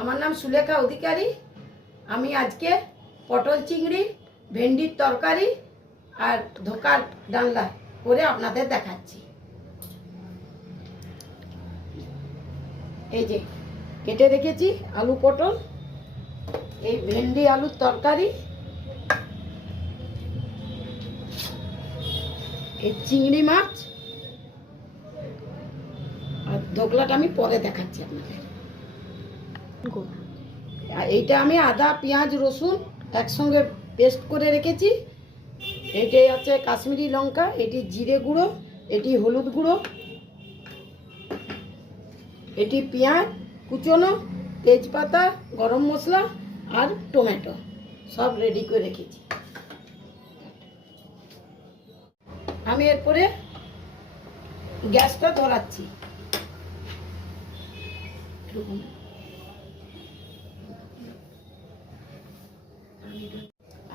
আমার নাম সুলেখা অধিকারী। আমি আজকে পটল চিংড়ি, ভেন্ডির তরকারি আর ধোকার ডালনা করে আপনাদের দেখাচ্ছি। এই যে কেটে রেখেছি আলু পটল, এই ভেন্ডি আলুর তরকারি, এই চিংড়ি মাছ আর ধোকলাটা আমি পরে দেখাচ্ছি আপনাদের। এইটা আমি আদা পেঁয়াজ রসুন একসঙ্গে পেস্ট করে রেখেছি। এটাই আছে কাশ্মীরি লঙ্কা, এটি জিরে গুঁড়ো, এটি হলুদ গুঁড়ো, এটি পেঁয়াজ কুচনো, তেজপাতা, গরম মশলা আর টমেটো সব রেডি করে রেখেছি। আমি এরপরে গ্যাসটা ধরাচ্ছি।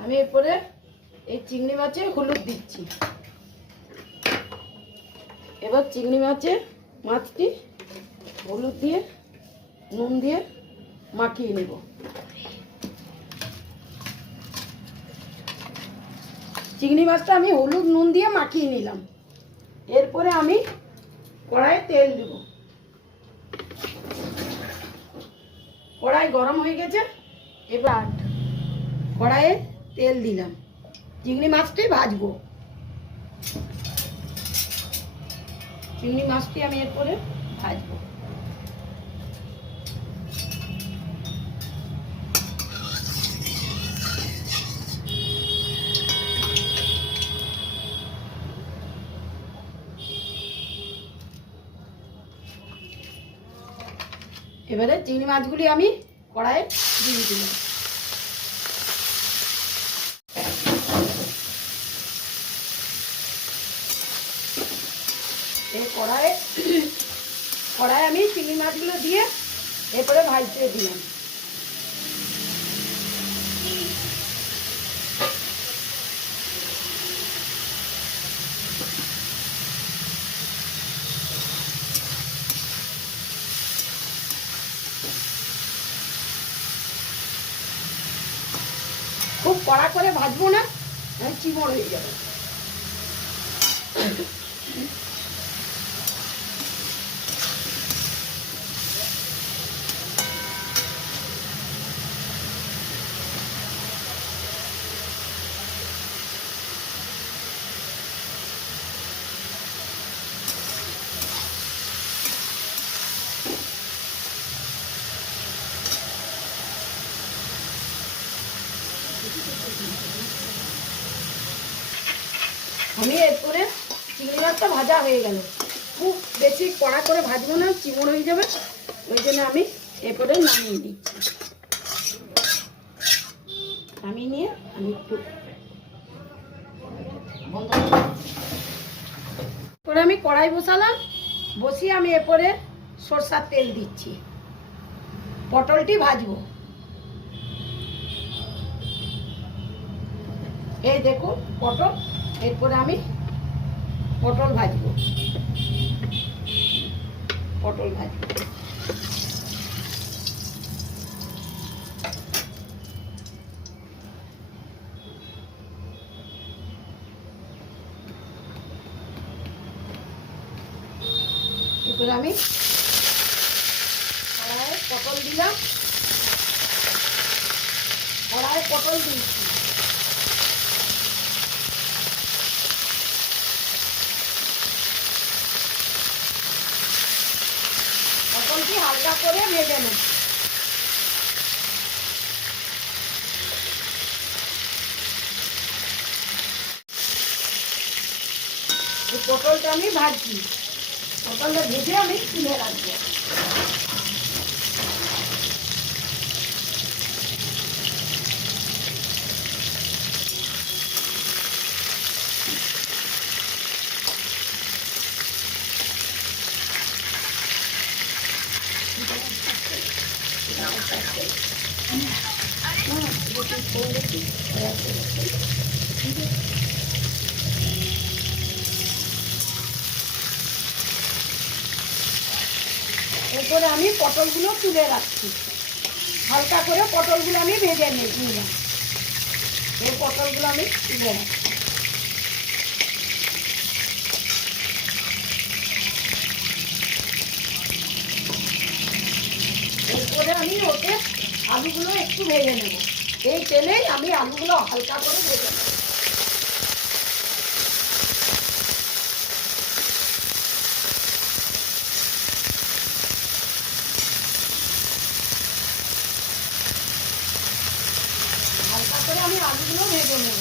আমি এরপরে এই চিংড়ি মাছে হলুদ দিচ্ছি। এবার চিংড়ি মাছটি হলুদ দিয়ে নুন দিয়ে মাখিয়ে নেব। চিংড়ি মাছটা আমি হলুদ নুন দিয়ে মাখিয়ে নিলাম। এরপরে আমি কড়াইয়ে তেল দেব। কড়াই গরম হয়ে গেছে, এবার কড়াইয়ে তেল দিলাম। চিংড়ি মাছটাই ভাজবো। চিংড়ি মাছটি আমি এরপরে ভাজবো। এবারে চিংড়ি মাছগুলি আমি কড়াইয়ে দিয়ে দিলাম। এই কড়াইয়ে আমি চিংড়ি মাছগুলো দিয়ে এরপরে ভাজতে দিলাম। খুব কড়া করে ভাজবো না, চিমড় হয়ে যাবে। আমি এরপরে চিংড়ি মাছটা ভাজা হয়ে গেল। খুব বেশি কড়া করে ভাজবো না, চিমড় হয়ে যাবে। ওই জন্য আমি এরপরে নামিয়ে দিচ্ছি। নামিয়ে নিয়ে আমি একটু পরে আমি কড়াই বসালাম। বসিয়ে আমি এরপরে সরষার তেল দিচ্ছি। পটলটি ভাজবো। এই দেখুন পটল, এরপরে আমি পটল ভাজবো। এরপরে আমি কড়াইয়ে পটল দিলাম। কড়াইয়ে পটল দিচ্ছি। পটলটি হালকা করে ভেজে নেব। পটলটা আমি ভাজছি। পটলটা ভেজে আমি তুলে রাখবো। এরপরে আমি পটলগুলো তুলে রাখছি। হালকা করে পটলগুলো আমি ভেজে নিলাম। এই পটলগুলো আমি তুলে রাখি। এরপরে আমি ওতে আলুগুলো একটু ভেজে নেব। এই তেলেই আমি আলুগুলো হালকা করে ভেজে নেব। হালকা করে আমি আলুগুলো ভেজে নেব।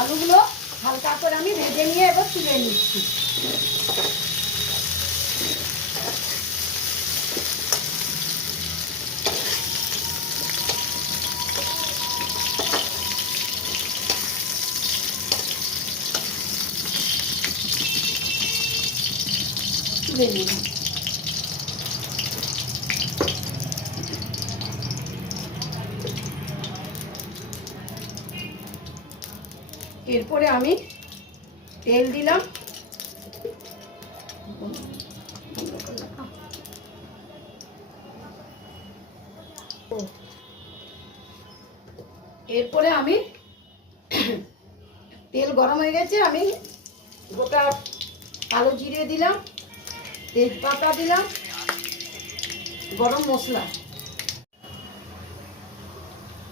আলুগুলো হালকা করে আমি ভেজে নিয়ে এবার তুলে নিচ্ছি। তুলে নিলাম। এরপরে আমি তেল দিলাম। এরপরে আমি তেল গরম হয়ে গেছে, আমি গোটা কালো জিরে দিলাম, তেজপাতা দিলাম, গরম মশলা।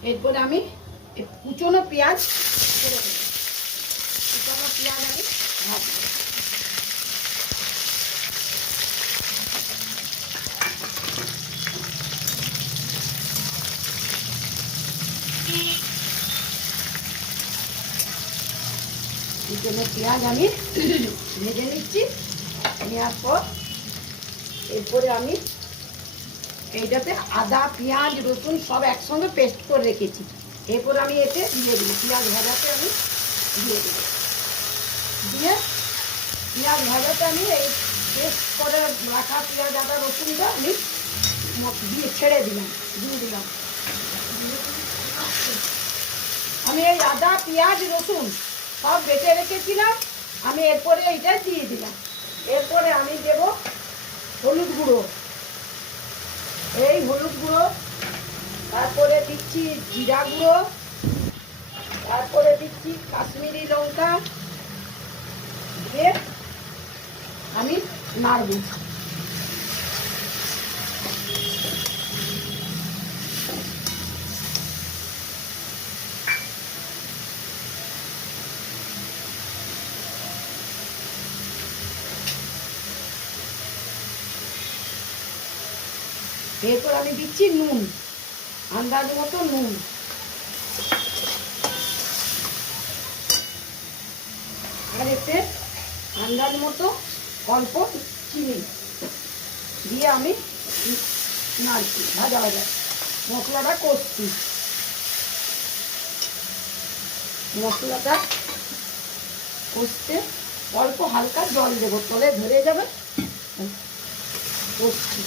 এরপরে আমি কুচনো পেঁয়াজ ছেড়ে দেবো। কুচনো পেঁয়াজ আমি ভাজবো। কুচনো পেঁয়াজ আমি ভেজে নিচ্ছি। নেওয়ার পর এরপরে আমি এইটাতে আদা, পেঁয়াজ, রসুন সব একসঙ্গে পেস্ট করে রেখেছি। এরপর আমি এতে দিয়ে দিই, পেঁয়াজ ভাজাতে আমি দিয়ে দেব। দিয়ে পেঁয়াজ ভাজাতে আমি এই পেস্ট করে রাখা পেঁয়াজ, আদা, রসুনটা আমি দিয়ে ছেড়ে দিলাম, দিয়ে দিলাম। আমি এই আদা, পেঁয়াজ, রসুন সব বেটে রেখেছিলাম, আমি এরপরে এইটা দিয়ে দিলাম। এরপরে আমি দেব হলুদ গুঁড়ো, এই হলুদ গুঁড়ো, তারপরে দিচ্ছি জিরা গুঁড়ো, তারপরে দিচ্ছি কাশ্মীরি লঙ্কা, দিয়ে আমি নাড়ব। এরপর আমি দিচ্ছি নুন, আন্দাজ মতো নুন। আর এতে আন্দাজ মতো অল্প চিনি দিয়ে আমি নাড়ছি, ভাজা ভাজা মশলাটা কষছি। মশলাটা কষতে অল্প হালকা জল দেবো, তলে ধরে যাবে। কষছি।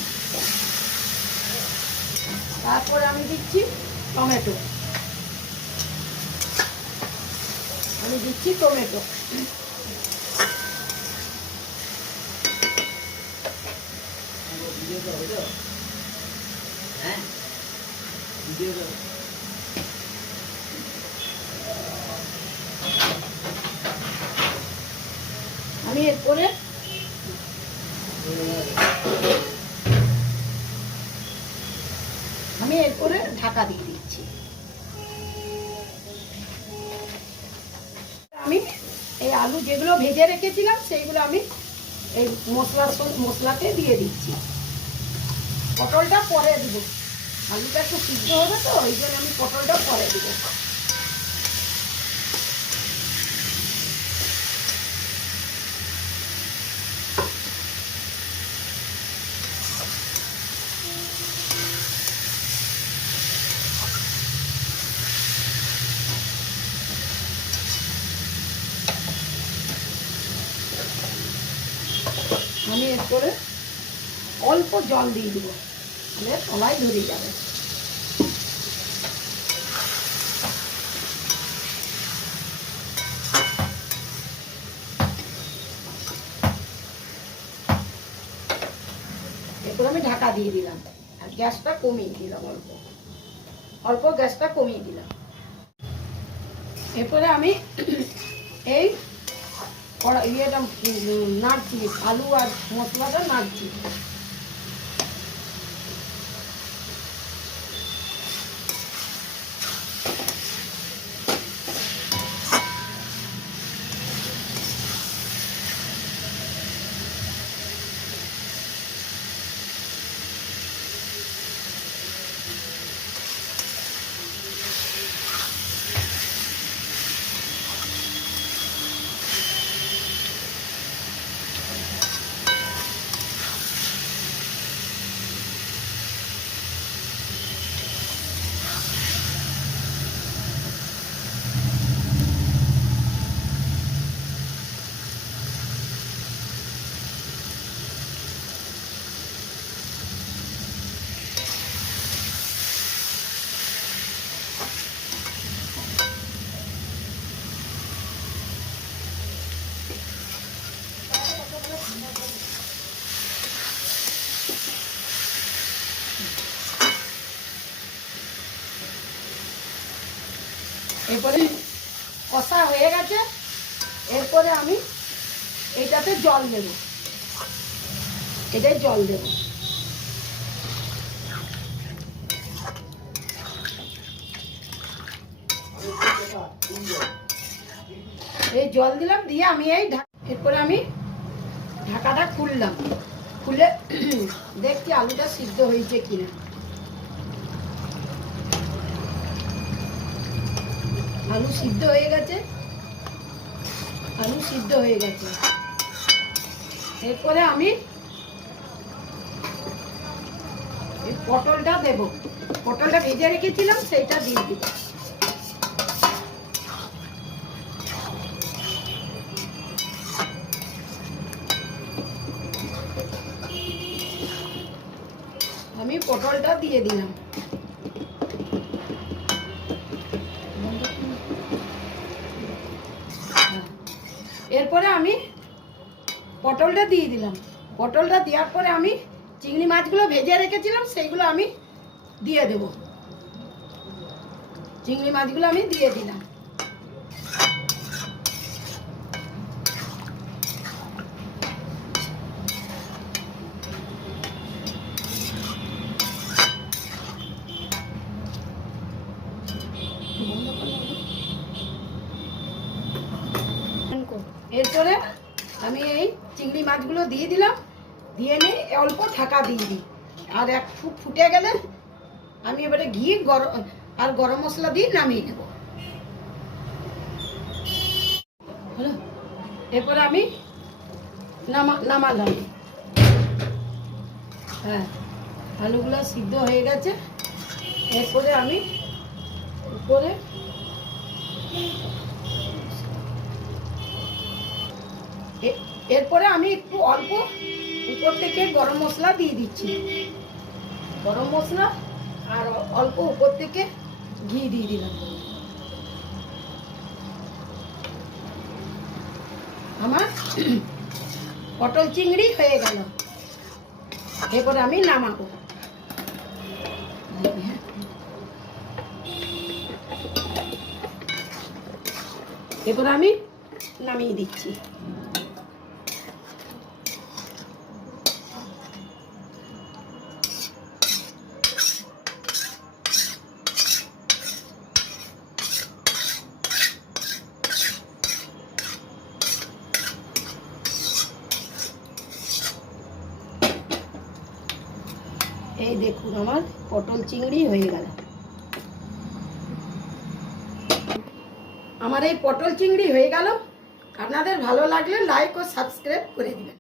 তারপরে আমি দিচ্ছি টমেটো, আমি দিচ্ছি টমেটো। আমি এরপরে ঢাকা দিয়ে দিচ্ছি। আমি এই আলু যেগুলো ভেজে রেখেছিলাম সেইগুলো আমি এই মশলাতে দিয়ে দিচ্ছি। পটলটা পরে দেবো, আলুটা একটু সিদ্ধ হবে তো, ওই জন্য আমি পটলটা পরে দেবো। আমি এরপরে অল্প জল দিয়ে দেবো, তাহলে তলায় ধরে যাবে। এরপর আমি ঢাকা দিয়ে দিলাম আর গ্যাসটা কমিয়ে দিলাম, অল্প অল্প গ্যাসটা কমিয়ে দিলাম। এরপরে আমি এই ইয়েটা নাড়ছি, আলু আর মশলাটা নাড়ছি। এরপরে কষা হয়ে গেছে, এরপরে আমি এইটাতে জল দেব, এটাই জল দেব। এই জল দিলাম, দিয়ে আমি এরপরে আমি ঢাকাটা খুললাম, খুলে দেখছি আলুটা সিদ্ধ হয়েছে কিনা। আলু সিদ্ধ হয়ে গেছে, আলু সিদ্ধ হয়ে গেছে। এরপরে আমি এই পটলটা দেব, পটলটা ভেজে রেখেছিলাম সেইটা দিয়ে দিব। আমি পটলটা দিয়ে দিলাম। এরপরে আমি পটলটা দিয়ে দিলাম। পটলটা দেওয়ার পরে আমি চিংড়ি মাছগুলো ভেজে রেখেছিলাম সেইগুলো আমি দিয়ে দেব। চিংড়ি মাছগুলো আমি দিয়ে দিলাম। এরপরে আমি এই চিংড়ি মাছগুলো দিয়ে দিলাম, দিয়ে নিয়ে অল্প ঢাকা দিয়ে দিই। আর এক ফুটে গেলে আমি এবারে ঘি আর গরম মশলা দিয়ে নামিয়ে নেব। হলো, এরপরে আমি নামালাম। হ্যাঁ, আলুগুলো সিদ্ধ হয়ে গেছে। এরপরে আমি উপরে এরপরে আমি একটু অল্প উপর থেকে গরম মশলা দিয়ে দিচ্ছি, গরম মশলা আর অল্প উপর থেকে ঘি দিয়ে দিলাম। আমার পটল চিংড়ি হয়ে গেল। এরপরে আমি নামাবো। এরপর আমি নামিয়ে দিচ্ছি। এই দেখুন আমার পটল চিংড়ি হয়ে গেল। আমার এই পটল চিংড়ি হয়ে গেল। আপনাদের ভালো লাগলে লাইক ও সাবস্ক্রাইব করে দিবেন।